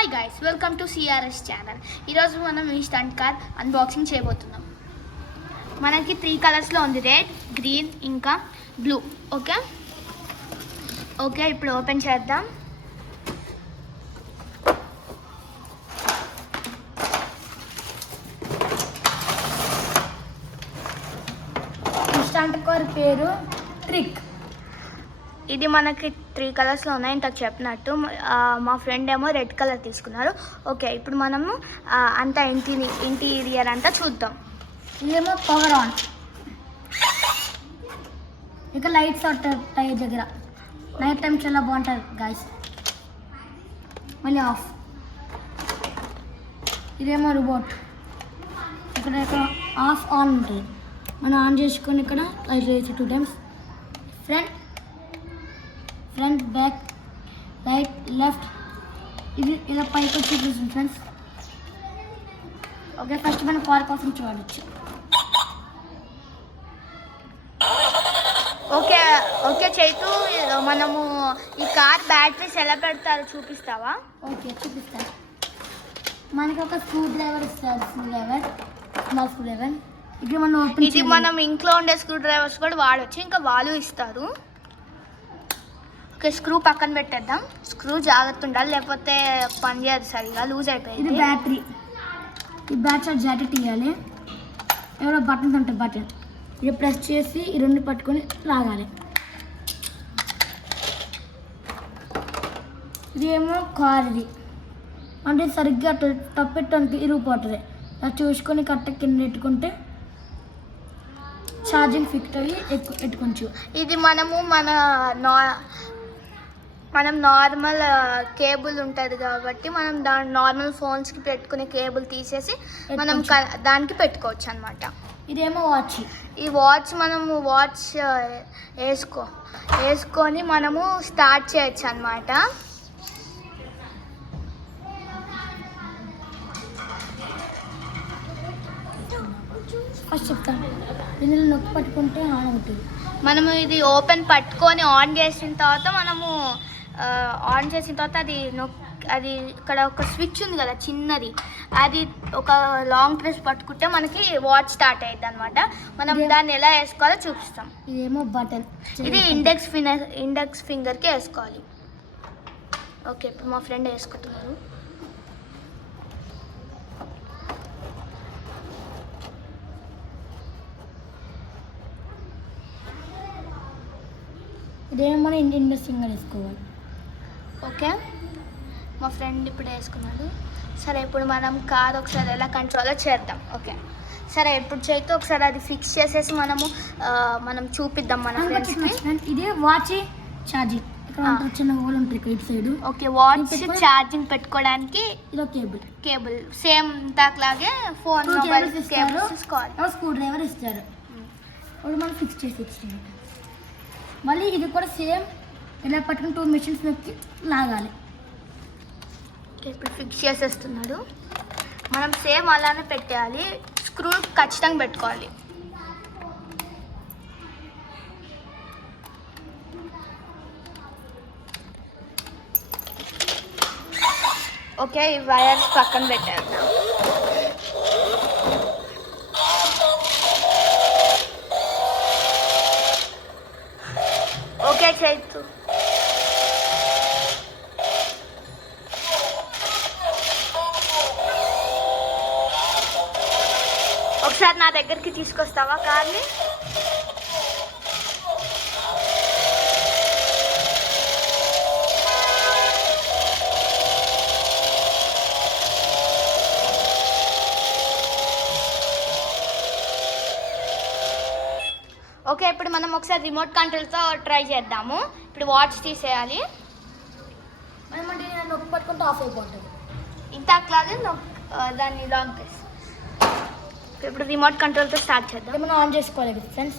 Hi guys, welcome to CRS channel. ఈరోజు మనం ఈ స్టంట్ కార్ అన్బాక్సింగ్ చేయబోతున్నాం. మనకి 3 కలర్స్లో ఉంది, రెడ్, గ్రీన్ ఇంకా బ్లూ. ఓకే ఓకే ఇప్పుడు ఓపెన్ చేద్దాం. ఈ స్టంట్ కార్ పేరు ట్రిక్. ఇది మనకి 3 కలర్స్లో ఉన్నాయి, ఇంతకు చెప్పినట్టు. మా ఫ్రెండ్ ఏమో రెడ్ కలర్ తీసుకున్నారు. ఓకే ఇప్పుడు మనము అంతా ఇంటీరియర్ అంతా చూద్దాం. ఇదేమో పవర్ ఆన్, ఇక లైట్స్ ఉంటాయి దగ్గర. నైట్ టైం చాలా బాగుంటుంది గాయస్. మళ్ళీ ఆఫ్. ఇదేమో రిమోట్, ఇక్కడ ఆఫ్ ఆన్ ఉంటుంది. మనం ఆన్ చేసుకొని ఇక్కడ లైట్ వేసి 2 times. Front back right left. ఇది ఇలా పైకి వచ్చి చూస్తుంది ఫ్రెండ్స్. ఓకే ఫస్ట్ మనం కార్ కోసం చూడవచ్చు. ఓకే ఓకే చైతు, మనము ఈ కార్ బ్యాటరీస్ ఎలా పెడతారో చూపిస్తావా? ఓకే చూపిస్తాను. మనకి ఒక స్క్రూ డ్రైవర్ ఇస్తారు, స్మాల్ స్క్రూ డ్రైవర్. ఇక్కడ మనం ఓపెన్ ఇది మనం ఇంట్లో ఉండే స్క్రూ డ్రైవర్స్ కూడా వాడచ్చు, ఇంకా వాళ్ళు ఇస్తారు. ఓకే స్క్రూ పక్కన పెట్టేద్దాం. స్క్రూ జాగ్రత్త ఉండాలి, లేకపోతే పని చేయదు సరిగా, లూజ్ అయిపోయింది. ఇది బ్యాటరీ. ఈ బ్యాటరీ జాకెట్ ఇవ్వాలి. ఎవరో బటన్స్ ఉంటాయి, బటన్ ఇది ప్రెస్ చేసి ఈ 2 పట్టుకొని లాగాలి. ఇది ఏమో కార్. ఇది అంటే సరిగ్గా తప్పెట్టడానికి ఇరిగిపోతుంది. అది చూసుకొని కరెక్ట్ కింద పెట్టుకుంటే ఛార్జింగ్ ఫిక్స్ అయ్యి ఎట్టుకోవచ్చు. ఇది మనం నార్మల్ కేబుల్ ఉంటుంది కాబట్టి మనం నార్మల్ ఫోన్స్కి పెట్టుకునే కేబుల్ తీసేసి మనం దానికి పెట్టుకోవచ్చు అనమాట. ఇదేమో వాచ్. ఈ వాచ్ మనము వేసుకొని మనము స్టార్ట్ చేయొచ్చు అనమాట. ఫస్ట్ చెప్తాను, దీనిలో నొక్కి పట్టుకుంటే ఆన్ అవుతుంది. మనము ఇది ఓపెన్ పట్టుకొని ఆన్ చేసిన తర్వాత అది ఇక్కడ ఒక స్విచ్ ఉంది కదా చిన్నది, అది ఒక లాంగ్ ప్రెస్ పట్టుకుంటే మనకి వాచ్ స్టార్ట్ అయ్యిద్ది అనమాట. మనం దాన్ని ఎలా వేసుకోవాలో చూపిస్తాం. ఇదేమో బటన్. ఇది ఇండెక్స్ ఫింగర్కి వేసుకోవాలి. ఓకే ఇప్పుడు మా ఫ్రెండ్ వేసుకుంటున్నారు. ఇదేమో మన ఇండెక్స్ ఫింగర్ వేసుకోవాలి. ఓకే మా ఫ్రెండ్ ఇప్పుడు వేసుకున్నాడు. సరే ఇప్పుడు మనం కార్ ఒకసారి ఎలా కంట్రోల్లో చేద్దాం. ఓకే సరే ఇప్పుడు చేస్తే ఒకసారి అది ఫిక్స్ చేసేసి మనం చూపిద్దాం మన ఫ్రెండ్స్కి. ఇది వాచ్ ఛార్జింగ్. ఇక్కడ చిన్న హోల్ ఉంటుంది ఇటు సైడ్. ఓకే వాచ్ ఛార్జింగ్ పెట్టుకోవడానికి ఇది కేబుల్ సేమ్ దాట్లాగే ఫోన్ మొబైల్ కేబుల్స్ తీసుకోవాలి. స్క్రూ డ్రైవర్ ఇస్తారు. ఇప్పుడు మనం ఫిక్స్ చేసి ఇచ్చాము. మళ్ళీ ఇది కూడా సేమ్ ఇలా పట్టుకుని 2 మెషిన్స్ నొక్కి లాగాలి. ఇప్పుడు ఫిక్స్ చేసేస్తున్నాడు. మనం సేమ్ అలానే పెట్టేయాలి, స్క్రూ ఖచ్చితంగా పెట్టుకోవాలి. ఓకే ఈ వైర్స్ పక్కన పెట్టాను. ఓకే చైతు ఒకసారి నా దగ్గరికి తీసుకొస్తావా కార్ని? ఓకే ఇప్పుడు మనం ఒకసారి రిమోట్ కంట్రోల్తో ట్రై చేద్దాము. ఇప్పుడు వాచ్ తీసేయాలి. మనం నొక్కి పట్టుకుంటే ఆఫ్ అయిపోతుంది. ఇంతట్లాగే దాన్ని లాక్ చేసి ఇప్పుడు రిమోట్ కంట్రోల్తో స్టార్ట్ చేద్దాం. మనం ఆన్ చేసుకోవాలి ఫ్రెండ్స్.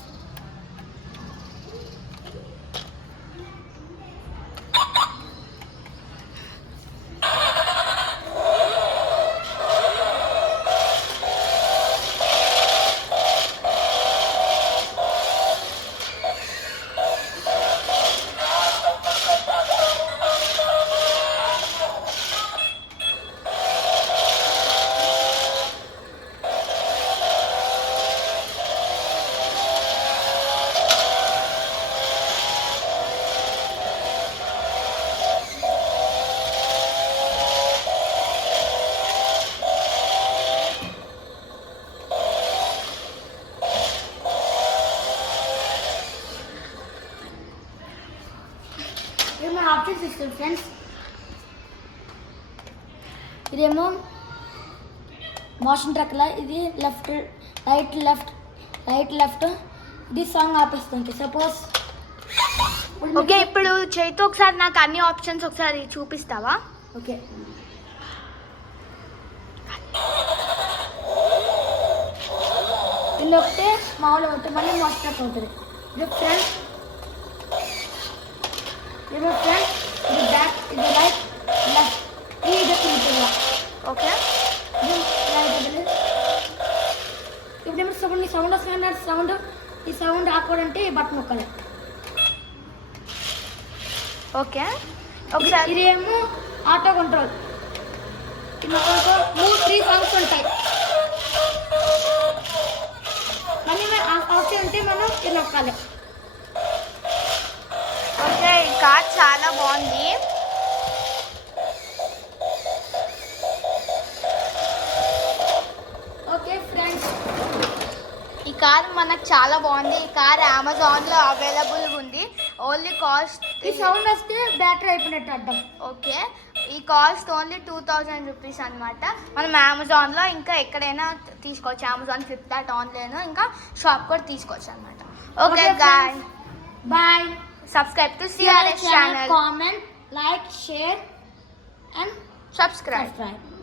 ఫ్రెండ్స్, ఇదేమో మోషన్ ట్రక్లా, ఇది రైట్ లెఫ్ట్ ఇది సాంగ్ ఆపేస్తుంది. సపోజ్ ఓకే, ఇప్పుడు చేతితో ఒకసారి నాకు అన్ని ఆప్షన్స్ ఒకసారి చూపిస్తావా? ఓకే, ఇది ఒకటే మామూలు ఉంటుంది, మళ్ళీ మోషన్ ట్రక్ అవుతుంది. ఇది ఫ్రంట్, ఇది బ్యాక్, ఇది రైట్ లెఫ్ట్, ఇది తింటుందా. ఓకే, ఇప్పుడు సౌండ్ వస్తుంది. ఈ సౌండ్ ఆపడంటే ఈ బటన్ నొక్కాలి. ఓకే, ఒకసారి ఇది ఏమో ఆటో కంట్రోల్. త్రీ సాంగ్స్ ఉంటాయి. మళ్ళీ ఆప్షన్ ఉంటే మనం ఇది నొక్కాలి. ఓకే, ఈ కార్ చాలా బాగుంది. ఓకే ఫ్రెండ్స్, ఈ కార్ మనకు చాలా బాగుంది. ఈ కార్ అమెజాన్లో అవైలబుల్ ఉంది. ఓన్లీ కాస్ట్ ఈ సౌండ్ వస్తే బ్యాటరీ అయిపోయినట్టు అర్థం. ఓకే, ఈ కాస్ట్ ఓన్లీ 2000 రూపీస్ అనమాట. మనం అమెజాన్లో ఇంకా ఎక్కడైనా తీసుకోవచ్చు. అమెజాన్, ఫ్లిప్కార్ట్, ఆన్లైన్, ఇంకా షాప్ కూడా తీసుకోవచ్చు అనమాట. Okay guy, bye. Subscribe to CRS channel, comment, like, share and subscribe. Subscribe.